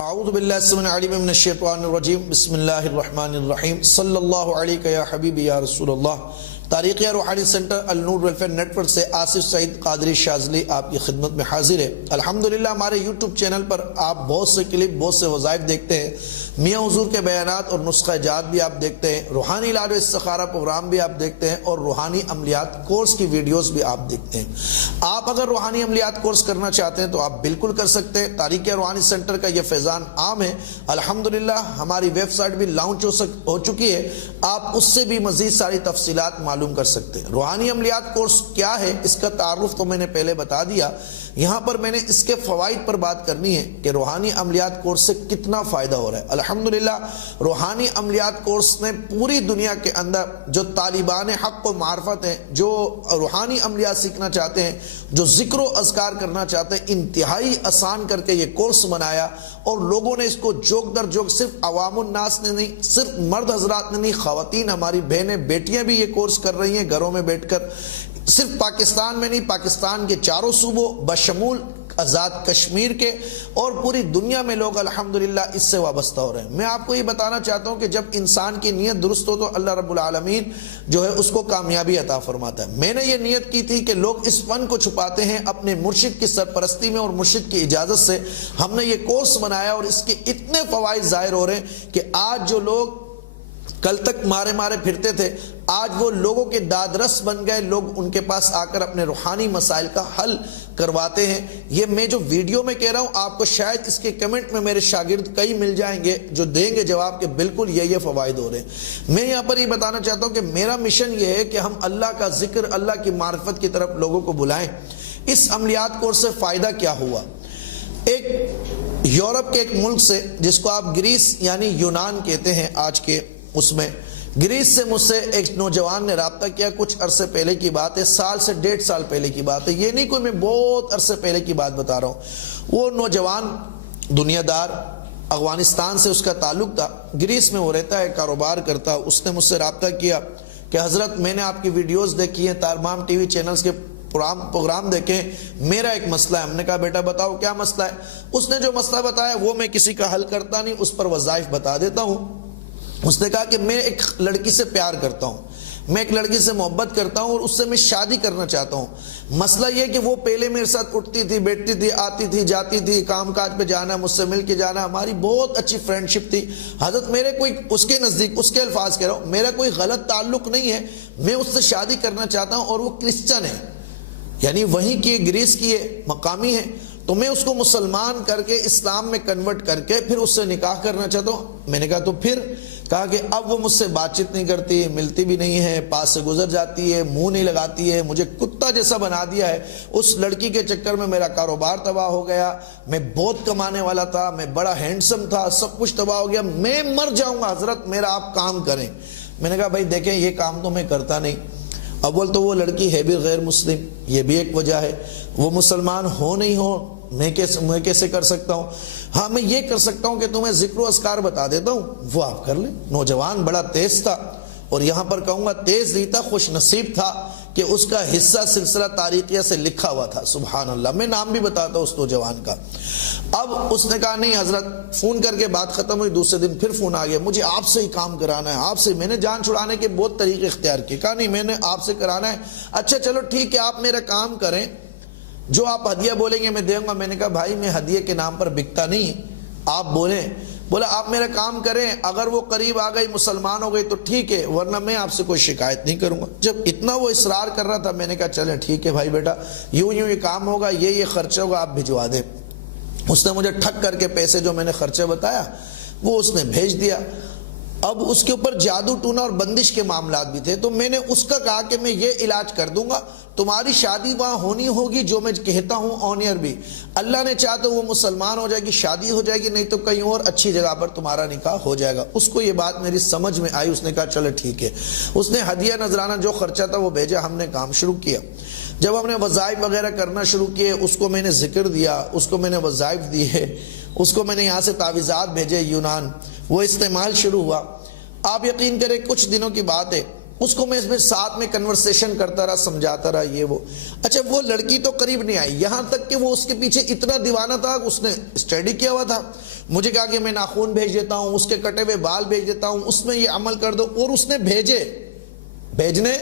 اعوذ باللہ السميع العليم من الشیطان الرجیم بسم اللہ الرحمن الرحیم صلی اللہ علیہ یا حبیبی یا رسول اللہ۔ تاریخیہ روحانی سینٹر النور ویلفیئر نیٹ ورک سے آصف سعید قادری شاذلی آپ کی خدمت میں حاضر ہے۔ الحمدللہ ہمارے یوٹیوب چینل پر آپ بہت سے کلپ، بہت سے وظائف دیکھتے ہیں، میاں حضور کے بیانات اور نسخہ جات بھی آپ دیکھتے ہیں، روحانی علاج و استخارہ پروگرام بھی آپ دیکھتے ہیں، اور روحانی عملیات کورس کی ویڈیوز بھی آپ دیکھتے ہیں۔ آپ اگر روحانی عملیات کورس کرنا چاہتے ہیں تو آپ بالکل کر سکتے ہیں۔ تاریخیہ روحانی سینٹر کا یہ فیضان عام ہے۔ الحمدللہ ہماری ویب سائٹ بھی لانچ ہو چکی ہے، آپ اس سے بھی مزید ساری تفصیلات معلوم کر سکتے ہیں۔ روحانی عملیات کورس کیا ہے اس کا تعارف تو میں نے پہلے بتا دیا، یہاں پر میں نے اس کے فوائد پر بات کرنی ہے کہ روحانی عملیات کورس سے کتنا فائدہ ہو رہا ہے۔ الحمدللہ روحانی عملیات کورس نے پوری دنیا کے اندر جو طالبان حق و معرفت ہیں، جو روحانی عملیات سیکھنا چاہتے ہیں، جو ذکر و اذکار کرنا چاہتے ہیں، انتہائی آسان کر کے یہ کورس بنایا، اور لوگوں نے اس کو جوک در جوک، صرف عوام الناس نے نہیں، صرف مرد حضرات نے نہیں، خواتین ہماری بہنیں بیٹیاں بھی یہ کورس کر رہی ہیں گھروں میں بیٹھ کر۔ صرف پاکستان میں نہیں، پاکستان کے چاروں صوبوں بشمول آزاد کشمیر کے اور پوری دنیا میں لوگ الحمدللہ اس سے وابستہ ہو رہے ہیں۔ میں آپ کو یہ بتانا چاہتا ہوں کہ جب انسان کی نیت درست ہو تو اللہ رب العالمین جو ہے اس کو کامیابی عطا فرماتا ہے۔ میں نے یہ نیت کی تھی کہ لوگ اس فن کو چھپاتے ہیں، اپنے مرشد کی سرپرستی میں اور مرشد کی اجازت سے ہم نے یہ کورس بنایا، اور اس کے اتنے فوائد ظاہر ہو رہے ہیں کہ آج جو لوگ کل تک مارے پھرتے تھے، آج وہ لوگوں کے دادرس بن گئے، لوگ ان کے پاس آ کر اپنے روحانی مسائل کا حل کرواتے ہیں۔ یہ میں جو ویڈیو میں کہہ رہا ہوں، آپ کو شاید اس کے کمنٹ میں میرے شاگرد کئی مل جائیں گے جو دیں گے جواب کہ بالکل یہ فوائد ہو رہے ہیں۔ میں یہاں پر یہ بتانا چاہتا ہوں کہ میرا مشن یہ ہے کہ ہم اللہ کا ذکر، اللہ کی معرفت کی طرف لوگوں کو بلائیں۔ اس عملیات کورس سے فائدہ کیا ہوا؟ ایک یورپ کے ایک ملک سے، جس کو آپ گریس یعنی یونان کہتے ہیں آج کے، اس میں گریس سے مجھ سے ایک نوجوان نے رابطہ کیا۔ کچھ عرصے پہلے کی بات ہے، سال سے 1.5 سال پہلے کی بات ہے، یہ نہیں کوئی میں بہت عرصے پہلے کی بات بتا رہا ہوں۔ وہ نوجوان دنیا دار، افغانستان سے اس کا تعلق تھا، گریس میں وہ رہتا ہے، کاروبار کرتا۔ اس نے مجھ سے رابطہ کیا کہ حضرت میں نے آپ کی ویڈیوز دیکھی ہیں، تمام ٹی وی چینلز کے پروگرام دیکھیں، میرا ایک مسئلہ ہے۔ ہم نے کہا بیٹا بتاؤ کیا مسئلہ ہے؟ اس نے جو مسئلہ بتایا وہ میں کسی کا حل کرتا نہیں، اس پر وظائف بتا دیتا ہوں۔ اس نے کہا کہ میں ایک لڑکی سے پیار کرتا ہوں، میں ایک لڑکی سے محبت کرتا ہوں، اور اس سے میں شادی کرنا چاہتا ہوں۔ مسئلہ یہ کہ وہ پہلے میرے ساتھ اٹھتی تھی، بیٹھتی تھی، آتی تھی، جاتی تھی، کام کاج پہ جانا، مجھ سے مل کے جانا، ہماری بہت اچھی فرینڈشپ تھی۔ حضرت میرے کوئی اس کے نزدیک، اس کے الفاظ کہہ رہا ہوں، میرا کوئی غلط تعلق نہیں ہے، میں اس سے شادی کرنا چاہتا ہوں، اور وہ کرسچن ہے، یعنی وہیں کی گریس کی مقامی ہے، تو میں اس کو مسلمان کر کے اسلام میں کنورٹ کر کے پھر اس سے نکاح کرنا چاہتا ہوں۔ میں نے کہا تو پھر؟ کہا کہ اب وہ مجھ سے بات چیت نہیں کرتی، ملتی بھی نہیں ہے، پاس سے گزر جاتی ہے، منہ نہیں لگاتی ہے، مجھے کتا جیسا بنا دیا ہے۔ اس لڑکی کے چکر میں میرا کاروبار تباہ ہو گیا، میں بہت کمانے والا تھا، میں بڑا ہینڈسم تھا، سب کچھ تباہ ہو گیا، میں مر جاؤں گا حضرت، میرا آپ کام کریں۔ میں نے کہا بھائی دیکھیں یہ کام تو میں کرتا نہیں۔ اول تو وہ لڑکی ہے بھی غیر مسلم، یہ بھی ایک وجہ ہے، وہ مسلمان ہو نہیں ہو میں کیسے کر سکتا ہوں؟ ہاں میں یہ کر سکتا ہوں کہ تمہیں ذکر و اذکار بتا دیتا ہوں، وہ آپ کر لیں۔ نوجوان بڑا تیز تھا، اور یہاں پر کہوں گا تیز نہیں تھا، خوش نصیب تھا کہ اس کا حصہ سلسلہ تاریخیہ سے لکھا ہوا تھا۔ سبحان اللہ، میں نام بھی بتاتا ہوں اس نوجوان کا۔ اب اس نے کہا نہیں حضرت، فون کر کے بات ختم ہوئی، دوسرے دن پھر فون آ گیا، مجھے آپ سے ہی کام کرانا ہے، آپ سے۔ میں نے جان چھڑانے کے بہت طریقے اختیار کیے، کہا نہیں میں نے آپ سے کرانا ہے۔ اچھا چلو ٹھیک ہے، آپ میرا کام کریں، جو آپ ہدیہ بولیں گے میں دے گا۔ میں نے کہا بھائی میں ہدیہ کے نام پر بکتا نہیں، آپ بولیں۔ بولا آپ میرا کام کریں، اگر وہ قریب آ گئی، مسلمان ہو گئی تو ٹھیک ہے، ورنہ میں آپ سے کوئی شکایت نہیں کروں گا۔ جب اتنا وہ اصرار کر رہا تھا، میں نے کہا چلیں ٹھیک ہے بھائی بیٹا، یوں یہ کام ہوگا، یہ خرچہ ہوگا، آپ بھجوا دیں۔ اس نے مجھے ٹھگ کر کے پیسے جو میں نے خرچہ بتایا وہ اس نے بھیج دیا۔ اب اس کے اوپر جادو ٹونا اور بندش کے معاملات بھی تھے، تو میں نے اس کا کہا کہ میں یہ علاج کر دوں گا، تمہاری شادی وہاں ہونی ہوگی جو میں کہتا ہوں آن ایئر بھی، اللہ نے چاہا تو وہ مسلمان ہو جائے گی، شادی ہو جائے گی، نہیں تو کہیں اور اچھی جگہ پر تمہارا نکاح ہو جائے گا۔ اس کو یہ بات میری سمجھ میں آئی، اس نے کہا چلو ٹھیک ہے۔ اس نے ہدیہ نذرانہ جو خرچہ تھا وہ بھیجا، ہم نے کام شروع کیا۔ جب ہم نے وظائف وغیرہ کرنا شروع کیے، اس کو میں نے ذکر دیا، اس کو میں نے وظائف دیے، اس کو میں نے یہاں سے تعویذات بھیجے یونان، وہ استعمال شروع ہوا۔ آپ یقین کریں کچھ دنوں کی بات ہے، اس کو میں اس میں ساتھ میں کنورسیشن کرتا رہا، سمجھاتا رہا یہ وہ. اچھا وہ لڑکی تو قریب نہیں آئی، یہاں تک کہ وہ اس کے پیچھے اتنا دیوانہ تھا، اس نے اسٹڈی کیا ہوا تھا. مجھے کہا کہ میں ناخون بھیج دیتا ہوں، اس کے کٹے ہوئے بال بھیج دیتا ہوں، اس میں یہ عمل کر دو. اور اس نے بھیجنے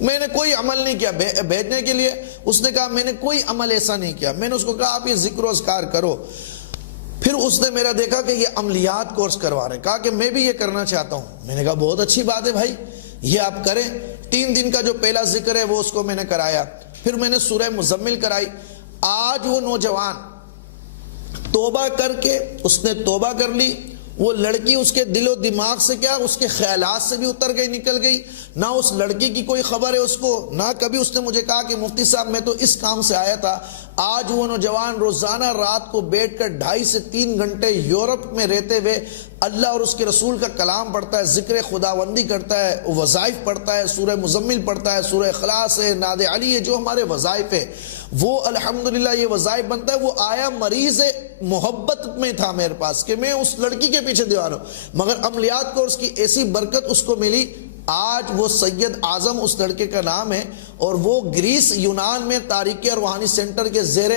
میں نے کوئی عمل نہیں کیا. بھیجنے کے لیے اس نے کہا میں نے کوئی عمل ایسا نہیں کیا. میں نے اس کو کہا آپ یہ ذکر و اذکار کرو. پھر اس نے میرا دیکھا کہ یہ عملیات کورس کروا رہے ہیں، کہا کہ میں بھی یہ کرنا چاہتا ہوں. میں نے کہا بہت اچھی بات ہے بھائی، یہ آپ کریں. 3 دن کا جو پہلا ذکر ہے وہ اس کو میں نے کرایا. پھر میں نے سورہ مزمل کرائی. آج وہ نوجوان توبہ کر کے اس نے توبہ کر لی. وہ لڑکی اس کے دل و دماغ سے کیا، اس کے خیالات سے بھی اتر گئی، نکل گئی. نہ اس لڑکی کی کوئی خبر ہے اس کو، نہ کبھی اس نے مجھے کہا کہ مفتی صاحب میں تو اس کام سے آیا تھا. آج وہ نوجوان روزانہ رات کو بیٹھ کر 2.5 سے 3 گھنٹے یورپ میں رہتے ہوئے اللہ اور اس کے رسول کا کلام پڑھتا ہے، ذکر خداوندی کرتا ہے، وظائف پڑھتا ہے، سورہ مزمل پڑھتا ہے، سورہ اخلاص ہے، ناد علی ہے، جو ہمارے وظائف ہے وہ الحمدللہ یہ وظائف بنتا ہے. وہ آیا مریض محبت میں تھا میرے پاس کہ میں اس لڑکی کے پیچھے دیوانہ ہوں، مگر عملیات کورس کی ایسی برکت اس کو ملی. آج وہ سید اعظم اس لڑکے کا نام ہے، اور وہ گریس یونان میں تاریخی اور روحانی سینٹر کے زیر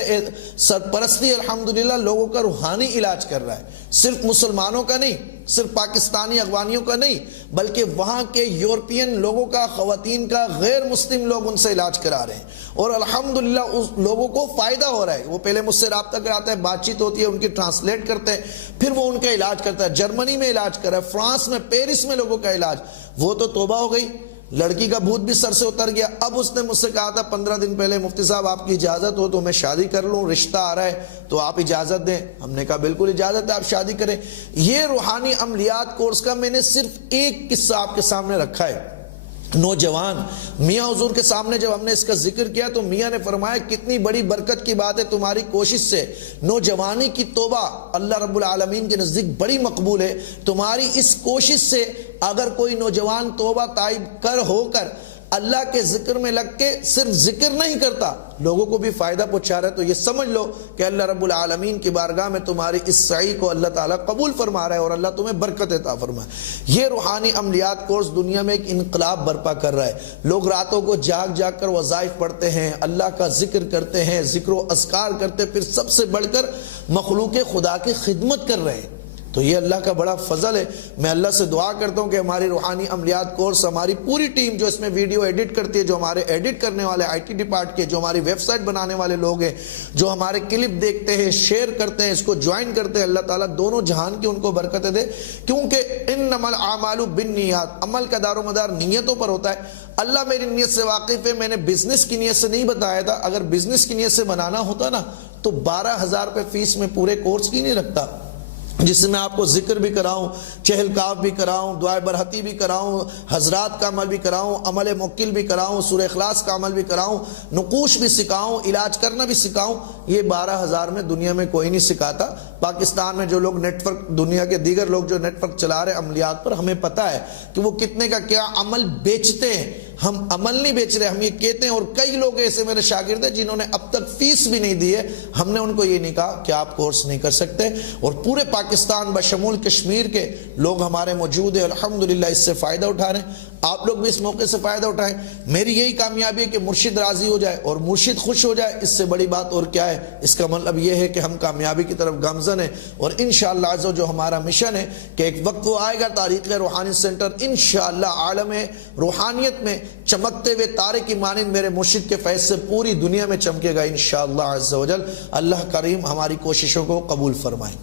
سرپرستی الحمدللہ لوگوں کا روحانی علاج کر رہا ہے. صرف مسلمانوں کا نہیں، صرف پاکستانی افغانیوں کا نہیں، بلکہ وہاں کے یورپین لوگوں کا، خواتین کا، غیر مسلم لوگ ان سے علاج کرا رہے ہیں. اور الحمدللہ اس لوگوں کو فائدہ ہو رہا ہے. وہ پہلے مجھ سے رابطہ کراتا ہے، بات چیت ہوتی ہے، ان کی ٹرانسلیٹ کرتے ہیں، پھر وہ ان کا علاج کرتا ہے. جرمنی میں علاج کر رہا ہے، فرانس میں، پیرس میں لوگوں کا علاج. وہ تو توبہ ہو گئی، لڑکی کا بھوت بھی سر سے اتر گیا. اب اس نے مجھ سے کہا تھا 15 دن پہلے مفتی صاحب آپ کی اجازت ہو تو میں شادی کر لوں، رشتہ آ رہا ہے تو آپ اجازت دیں. ہم نے کہا بالکل اجازت ہے، آپ شادی کریں. یہ روحانی عملیات کورس کا میں نے صرف ایک قصہ آپ کے سامنے رکھا ہے. نوجوان میاں حضور کے سامنے جب ہم نے اس کا ذکر کیا تو میاں نے فرمایا کتنی بڑی برکت کی بات ہے، تمہاری کوشش سے نوجوانی کی توبہ اللہ رب العالمین کے نزدیک بڑی مقبول ہے. تمہاری اس کوشش سے اگر کوئی نوجوان توبہ تائب ہو کر اللہ کے ذکر میں لگ کے صرف ذکر نہیں کرتا، لوگوں کو بھی فائدہ پہنچا رہا ہے، تو یہ سمجھ لو کہ اللہ رب العالمین کی بارگاہ میں تمہاری اس سعی کو اللہ تعالیٰ قبول فرما رہا ہے اور اللہ تمہیں برکت عطا فرما ہے. یہ روحانی عملیات کورس دنیا میں ایک انقلاب برپا کر رہا ہے. لوگ راتوں کو جاگ جاگ کر وظائف پڑھتے ہیں، اللہ کا ذکر کرتے ہیں، ذکر و اذکار کرتے، پھر سب سے بڑھ کر مخلوق خدا کی خدمت کر رہے ہیں. تو یہ اللہ کا بڑا فضل ہے. میں اللہ سے دعا کرتا ہوں کہ ہماری روحانی عملیات کورس، ہماری پوری ٹیم جو اس میں ویڈیو ایڈٹ کرتی ہے، جو ہمارے ایڈٹ کرنے والے IT ڈپارٹ کے، جو ہماری ویب سائٹ بنانے والے لوگ ہیں، جو ہمارے کلپ دیکھتے ہیں، شیئر کرتے ہیں، اس کو جوائن کرتے ہیں، اللہ تعالیٰ دونوں جہان کی ان کو برکتیں دے. کیونکہ انما الاعمال بالنیات، عمل کا دار و مدار نیتوں پر ہوتا ہے. اللہ میری نیت سے واقف ہے. میں نے بزنس کی نیت سے نہیں بتایا تھا. اگر بزنس کی نیت سے بنانا ہوتا نا تو 12,000 روپے فیس میں پورے کورس کی نہیں رکھتا، جس سے میں آپ کو ذکر بھی کراؤں، چہل کاف بھی کراؤں، دعائے برحتی بھی کراؤں، حضرات کا عمل بھی کراؤں، عمل موکل بھی کراؤں، سورہ اخلاص کا عمل بھی کراؤں، نقوش بھی سکھاؤں، علاج کرنا بھی سکھاؤں. یہ 12,000 میں دنیا میں کوئی نہیں سکھاتا. پاکستان میں جو لوگ نیٹ ورک، دنیا کے دیگر لوگ جو نیٹ ورک چلا رہے عملیات پر، ہمیں پتہ ہے کہ وہ کتنے کا کیا عمل بیچتے ہیں. ہم عمل نہیں بیچ رہے، ہم یہ کہتے ہیں. اور کئی لوگ ایسے میرے شاگرد ہیں جنہوں نے اب تک فیس بھی نہیں دی ہے. ہم نے ان کو یہ نہیں کہا کہ آپ کورس نہیں کر سکتے. اور پورے پاکستان بشمول کشمیر کے لوگ ہمارے موجود ہیں، الحمدللہ اس سے فائدہ اٹھا رہے ہیں. آپ لوگ بھی اس موقع سے فائدہ اٹھائیں. میری یہی کامیابی ہے کہ مرشد راضی ہو جائے اور مرشد خوش ہو جائے. اس سے بڑی بات اور کیا ہے؟ اس کا مطلب یہ ہے کہ ہم کامیابی کی طرف گامزن ہیں. اور انشاءاللہ عزو جو ہمارا مشن ہے کہ ایک وقت وہ آئے گا تاریخ روحانی سینٹر انشاءاللہ عالم روحانیت میں چمکتے ہوئے تارے کی مانند میرے مرشد کے فیض سے پوری دنیا میں چمکے گا انشاءاللہ عز و جل. اللہ کریم ہماری کوششوں کو قبول فرمائے.